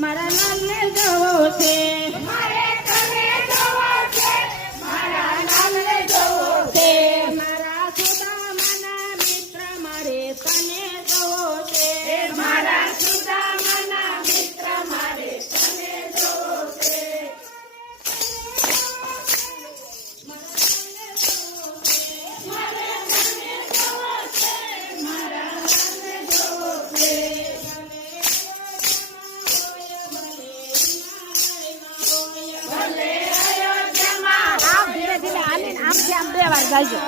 મારા લાલને જોવો છે, મારે તને જોવો છે, મારા લાલને જોવો છે, મારા સુદામાના મિત્ર મારે તને જોવો છે, મારા સુદામાના મિત્ર મારે તને જોવો છે. મારે તને જોવો છે, મારા લાલને જોવો છે. આમ ધીરે ધીરે આમ બે વાર ગાજો.